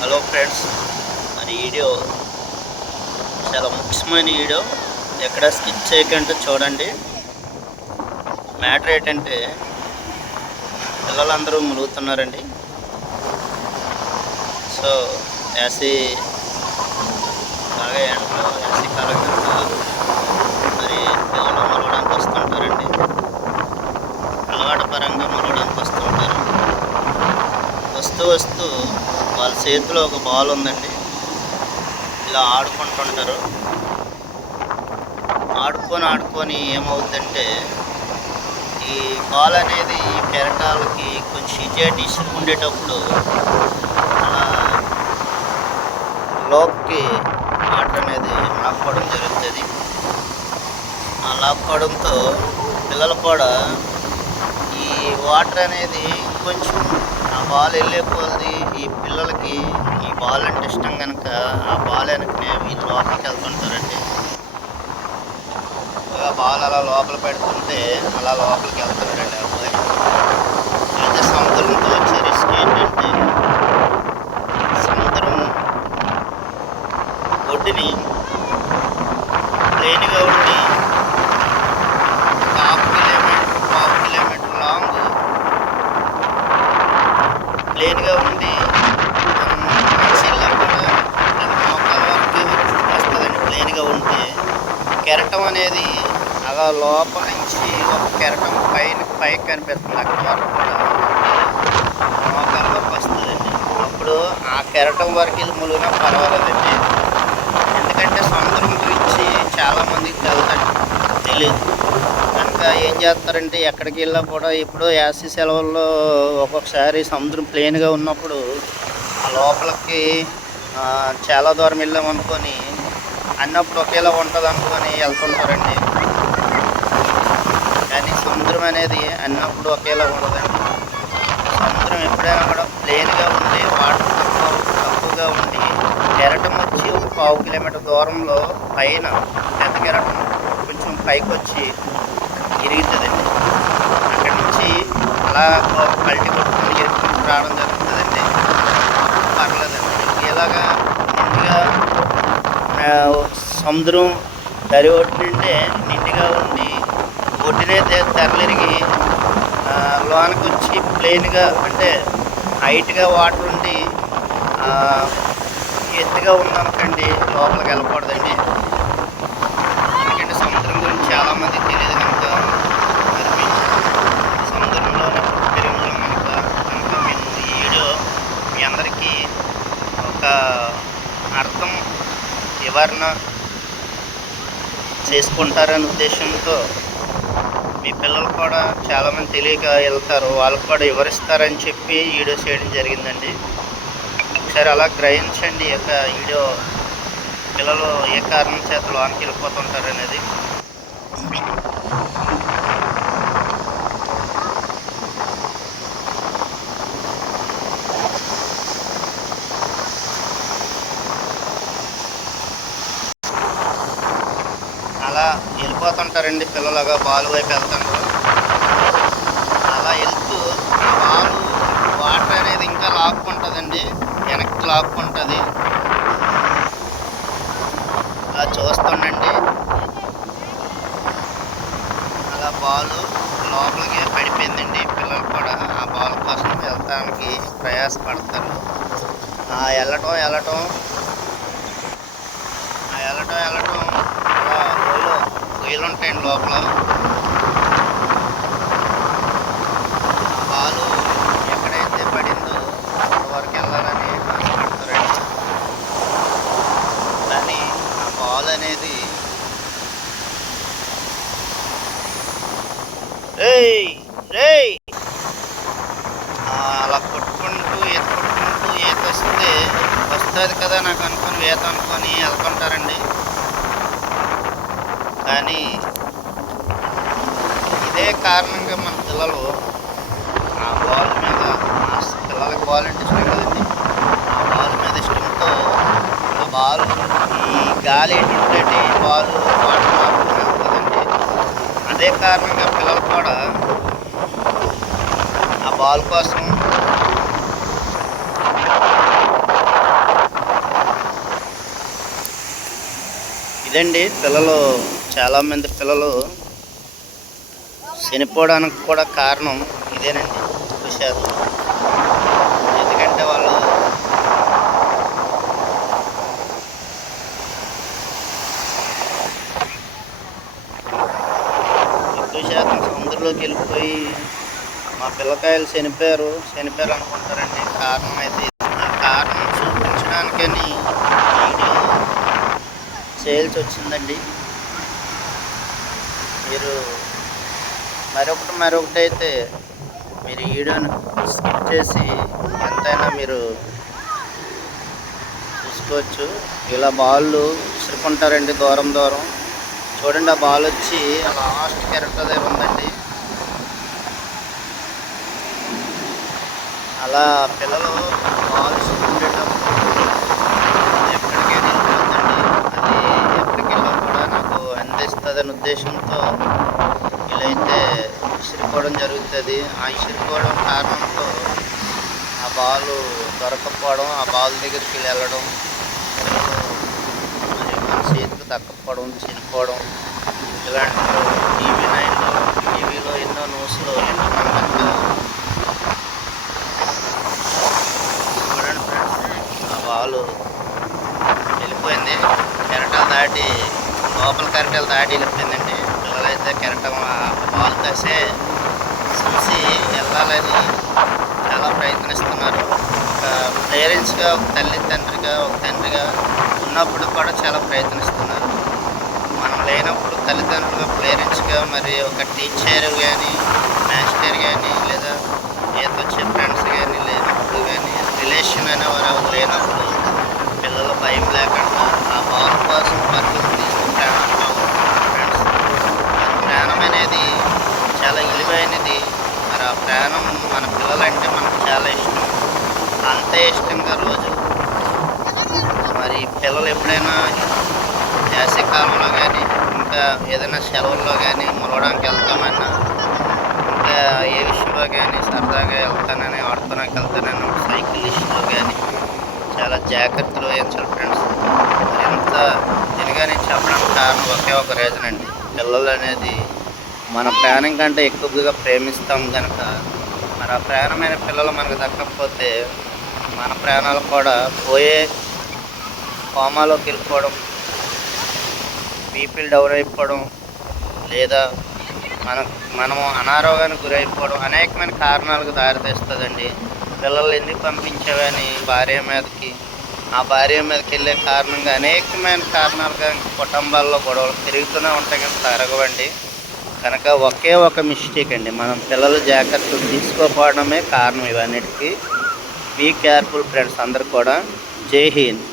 Hello friends, మరి video చాలా ముఖ్యమైన వీడియో. ఎక్కడ స్కిప్ చేయకుండా చూడండి. మ్యాటర్ ఏంటంటే పిల్లలందరూ మునుగుతున్నారండి. సో యాసీ బాగా ఎండలో యాసీ కాలం కనుక మరి పిల్లలు మునగడానికి వస్తుంటారండి. అలవాటు పరంగా మునగడానికి వస్తుంటారు. వస్తూ వాళ్ళ చేతిలో ఒక బాల్ ఉందండి. ఇలా ఆడుకుంటుంటారు. ఆడుకొని ఏమవుతుందంటే ఈ బాల్ అనేది కెరటాలకి కొంచెం ఇటు ఇసురుకుండేటప్పుడు అలా లోకి వాటర్ అనేది లాక్కోవడం జరుగుతుంది. ఆ లాక్కోవడంతో పిల్లలు కూడా ఈ వాటర్ అనేది కొంచెం ఆ బాల్ వెళ్ళే కొలది ఈ పిల్లలకి ఈ బాల్ అంటే ఇష్టం కనుక ఆ బాల్ వెనకనే వీళ్ళు లోపలికి వెళ్తుంటారండి. బాల్ అలా లోపల పెడుతుంటే అలా లోపలికి వెళ్తుంటారండి అబ్బాయి. అయితే సముద్రంతో వచ్చే రిస్క్ ఏంటంటే సముద్రం ఒడ్డుని ప్లెయిన్గా ఉండి పావు కిలోమీటర్ లాంగ్ ప్లెయిన్గా ఉండి మోకాల వరకు వస్తుందండి. ప్లెయిన్గా ఉంటే కెరటం అనేది అలా లోపల నుంచి ఒక కెరటం పైకి కనిపిస్తుంది. అక్కడ వరకు కూడా మోకాల వరకు వస్తుందండి. అప్పుడు ఆ కెరటం వరకు ఇది ములుగునా పర్వాలేదండి. ఎందుకంటే సముద్రం గురించి చాలామందికి తెలియదు కనుక ఏం చేస్తారంటే ఎక్కడికి వెళ్ళా కూడా ఇప్పుడు యాసీ సెలవుల్లో ఒక్కొక్కసారి సముద్రం ప్లెయిన్గా ఉన్నప్పుడు ఆ లోపలికి చాలా దూరం వెళ్ళామనుకొని అన్నప్పుడు ఒకేలా ఉంటుంది అనుకొని వెళ్తుంటారండి. కానీ సముద్రం అనేది అన్నప్పుడు ఒకేలా ఉండదండి. సముద్రం ఎప్పుడైనా కూడా ప్లెయిన్గా ఉండి వాటర్ తక్కువగా ఉండి కెరటం వచ్చి ఒక పావు కిలోమీటర్ దూరంలో పైన పెద్ద కెరటం కొంచెం పైకి వచ్చి ఇరుగుతుందండి. అక్కడి నుంచి అలా పల్టి కొట్టుకొని ఇరుక్కుంటూ రావడం జరుగుతుందండి. పర్లేదండి. ఇలాగా నిండుగా సముద్రం దరి ఒడ్డుంటే నిండుగా ఉండి ఒడ్డునే తెరలిరిగి లోనికి వచ్చి ప్లెయిన్గా అంటే హైట్గా వాటర్ ఉండి ఎత్తుగా ఉందనుకోండి లోపలికి వెళ్ళకూడదండి. ఎందుకంటే సముద్రం గురించి చాలామందికి తెలియదు కనుక సముద్రంలోనే పెరుగుతాం కనుక మేము ఈ వీడియో మీ అందరికీ ఒక అర్థం వివరణ చేసుకుంటారనే ఉద్దేశంతో మీ పిల్లలు కూడా చాలామంది తెలియక వెళ్తారు, వాళ్ళకు కూడా వివరిస్తారని చెప్పి వీడియో చేయడం జరిగిందండి. ఒకసారి అలా గ్రహించండి. ఈ యొక్క వీడియో పిల్లలు ఏ కారణం చేత లోనికి వెళ్ళిపోతుంటారు అనేది. అలా వెళ్ళిపోతుంటారండి పిల్లలుగా బాల్ వైపు వెళ్తుంటారు. అలా వెళ్తూ బాల్ వాటర్ అనేది ఇంకా లాక్కుంటుందండి, వెనక్కి లాక్కుంటుంది. అలా చూస్తుండండి. అలా బాల్ లోపలికి పడిపోయిందండి. పిల్లలు కూడా ఆ బాల్ కోసం వెళ్తానికి ప్రయాసపడతారు. వెళ్ళటం అలా గొయ్యలు ఉంటాయండి లోపల. ఆ బాల్ ఎక్కడైతే పడిందో అంతవరకు వెళ్ళాలని ఆశపడతారండి. కానీ ఆ బాల్ అనేది అలా కొట్టుకుంటూ ఈత వస్తుంది కదా నాకు అనుకుని ఈత అనుకొని వెళ్తుంటారండి. కానీ ఇదే కారణంగా మన పిల్లలు ఆ బాల్ మీద పిల్లలకి బాల్ అంటే ఇష్టం కదండి. ఆ బాల్ మీద ఇష్టంతో ఆ బాల్ ఈ గాలి ఏంటంటే బాల్ వాటర్ మాత్రమే వెళ్తుందండి. అదే కారణంగా పిల్లలు కూడా ఆ బాల్ కోసం ఇదండి పిల్లలు, చాలామంది పిల్లలు చనిపోవడానికి కూడా కారణం ఇదేనండి. చూశారు, ఎందుకంటే వాళ్ళు ఎక్కువ శాతం సముద్రంలోకి వెళ్ళిపోయి మా పిల్లకాయలు చనిపోయారు అనుకుంటారండి. కారణం అయితే ఆ కారణం చూపించడానికని వీడియో చేయాల్సి వచ్చిందండి. మీరు మరొకటి అయితే మీరు ఈ వీడియోని స్కిప్ చేసి ఎంతైనా మీరు చూసుకోవచ్చు. ఇలా బాళ్ళు విసురుకుంటారండి దూరం. చూడండి, ఆ బాల్ వచ్చి లాస్ట్ కెరట దగ్గర ఉందండి. అలా పిల్లలు బాల్ విసురుకునేటప్పుడు ఎక్కడికి వెళ్ళిపోతుందండి. అది ఎక్కడికి వెళ్ళినా కూడా నాకు అందిస్తుందని ఉద్దేశంతో ఇలా అయితే విసిరిపోవడం జరుగుతుంది. ఆ విసిరిపోవడం కారణంతో ఆ బాల్ దొరకపోవడం, ఆ బాల్ దగ్గరికి వెళ్ళడం, మరి మన చేతికి దక్కపోవడం, చనిపోవడం, ఇలాంటి టీవీలో ఎన్నో న్యూస్లో ఎన్నో చూడండి ఫ్రెండ్స్, ఆ బాల్ వెళ్ళిపోయింది. కెరటాలు దాటి లోపల కెరటాలు దాటి వెళ్ళిపోయిందండి. పిల్లలైతే కెరటం బాల్ తసే చూసి వెళ్ళాలని చాలా ప్రయత్నిస్తున్నారు. ఒక పేరెంట్స్గా, ఒక తండ్రిగా ఉన్నప్పుడు కూడా చాలా ప్రయత్నిస్తున్నారు. మనం లేనప్పుడు తల్లిదండ్రులుగా, పేరెంట్స్గా, మరి ఒక టీచర్ కానీ, మాస్టర్ కానీ, లేదా వచ్చే ఫ్రెండ్స్ కానీ లేనప్పుడు కానీ, రిలేషన్ అనేవారు లేనప్పుడు పిల్లలు భయం లేకుండా ఆ బాల్ కోసం పరుగులు తీస్తూ ప్రాణంగా ఫ్రెండ్స్. ప్రాణం అనేది చాలా విలువైనది. మరి ఆ ప్రాణం మన పిల్లలంటే మనకు చాలా ఇష్టం. అంతే ఇష్టంగా రోజు మరి పిల్లలు ఎప్పుడైనా వేసవికాలంలో కానీ, ఇంకా ఏదైనా సెలవుల్లో కానీ ములవడానికి వెళ్తామన్నా, ఇంకా ఏ విషయంలో కానీ సరదాగా వెళ్తానని, ఆడుకోవడానికి వెళ్తానని, సైకిల్ విషయంలో కానీ చాలా జాగ్రత్తలు వహించాలి ఫ్రెండ్స్. ఎంత దీనిగా నేను చెప్పడానికి కారణం ఒకే ఒక రీజన్ అండి. పిల్లలు అనేది మన ప్రాణం కంటే ఎక్కువగా ప్రేమిస్తాం కనుక మరి ఆ ప్రాణమైన పిల్లలు మనకు దక్కకపోతే మన ప్రాణాలు కూడా పోయే కోమాలోకి వెళ్ళిపోవడం, బీపీలు డౌన్ అయిపోవడం, లేదా మనము అనారోగ్యానికి గురైపోవడం అనేకమైన కారణాలకు దారితీస్తుందండి. పిల్లలు ఎందుకు పంపించేవని ఆ భార్య మీదకి వెళ్ళే కారణంగా అనేకమైన కారణాలుగా కుటుంబాల్లో గొడవలు పెరుగుతూనే ఉంటాయి కానీ తరగవండి. కనుక ఒకే ఒక మిస్టేక్ అండి, మనం పిల్లలు జాగ్రత్తలు తీసుకోకపోవడమే కారణం ఇవన్నిటికీ. బీ కేర్ఫుల్ ఫ్రెండ్స్ అందరు కూడా. జై హింద్.